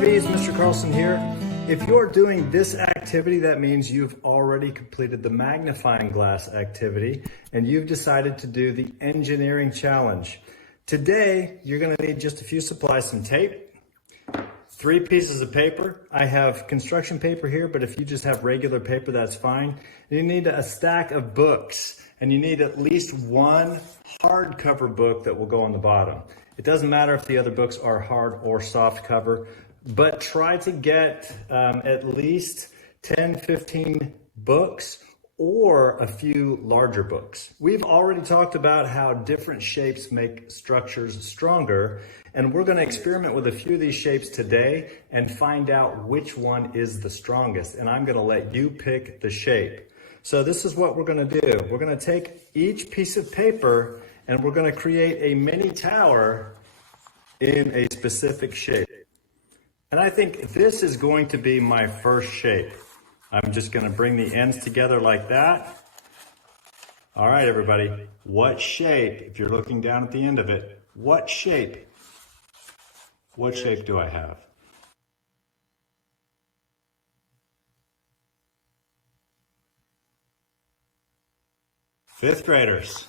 Bees, Mr. Carlson here. If you're doing this activity, that means you've already completed the magnifying glass activity and you've decided to do the engineering challenge. Today, you're gonna need just a few supplies, some tape, 3 pieces of paper. I have construction paper here, but if you just have regular paper, that's fine. You need a stack of books, and you need at least one hardcover book that will go on the bottom. It doesn't matter if the other books are hard or soft cover, but try to get at least 10, 15 books or a few larger books. We've already talked about how different shapes make structures stronger, and we're gonna experiment with a few of these shapes today and find out which one is the strongest, and I'm gonna let you pick the shape. So this is what we're gonna do. We're gonna take each piece of paper and we're gonna create a mini tower in a specific shape. And I think this is going to be my first shape. I'm just gonna bring the ends together like that. All right, everybody, what shape, if you're looking down at the end of it, what shape do I have? Fifth graders,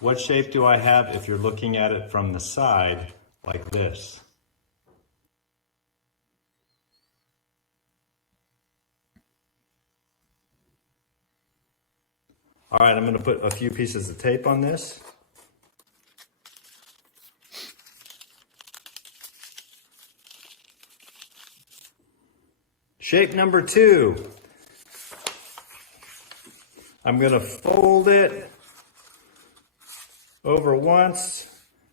what shape do I have if you're looking at it from the side like this? All right, I'm gonna put a few pieces of tape on this. Shape number 2. I'm gonna fold it over once,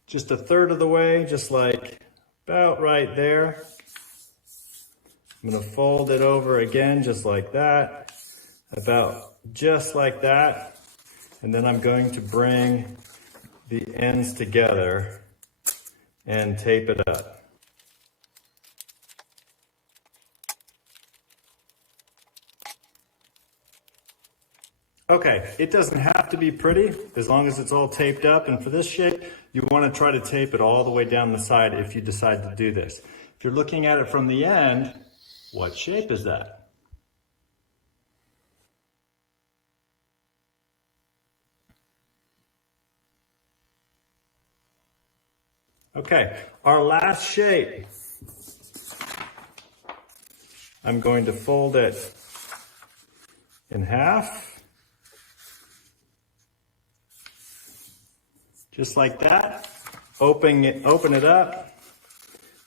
just a third of the way, just like about right there. I'm gonna fold it over again, just like that, about just like that. And then I'm going to bring the ends together and tape it up. Okay, it doesn't have to be pretty as long as it's all taped up. And for this shape, you want to try to tape it all the way down the side if you decide to do this. If you're looking at it from the end, what shape is that? Okay, our last shape. I'm going to fold it in half. Just like that, open it up,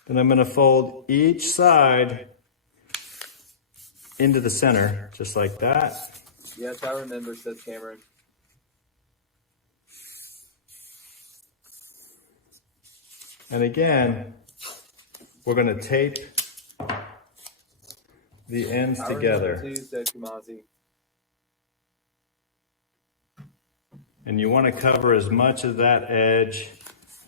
then I'm gonna fold each side into the center, just like that. Yes, I remember, says Cameron. And again, we're gonna tape the ends together. Too, said Kamazi. And you want to cover as much of that edge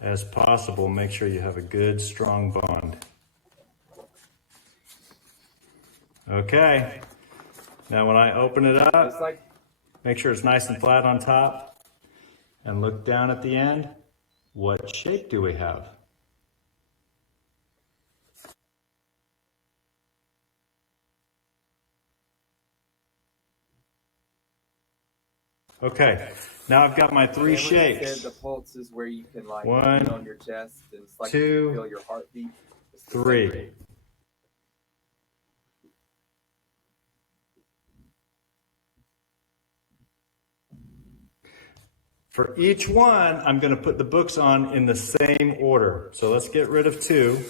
as possible. Make sure you have a good, strong bond. Okay. Now when I open it up, make sure it's nice and flat on top. And look down at the end. What shape do we have? Okay, now I've got my 3 shapes. The pulse is where you can like 1, put it on your chest and it's like 2, you feel your heartbeat. 3. For each one, I'm going to put the books on in the same order. So let's get rid of 2.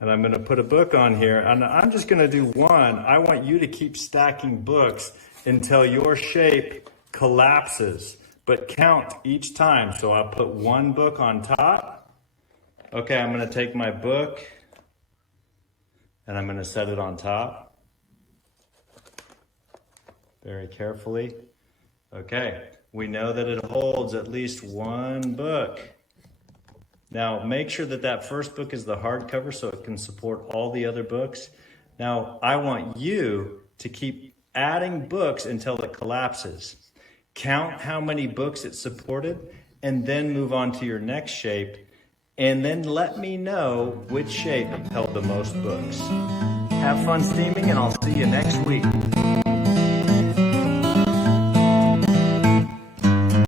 And I'm going to put a book on here. And I'm just going to do 1. I want you to keep stacking books until your shape collapses, but count each time. So I'll put 1 book on top. Okay, I'm gonna take my book and I'm gonna set it on top. Very carefully. Okay, we know that it holds at least 1 book. Now make sure that that first book is the hardcover so it can support all the other books. Now I want you to keep adding books until it collapses. Count how many books it supported and then move on to your next shape and then let me know which shape held the most books. Have fun steaming, and I'll see you next week.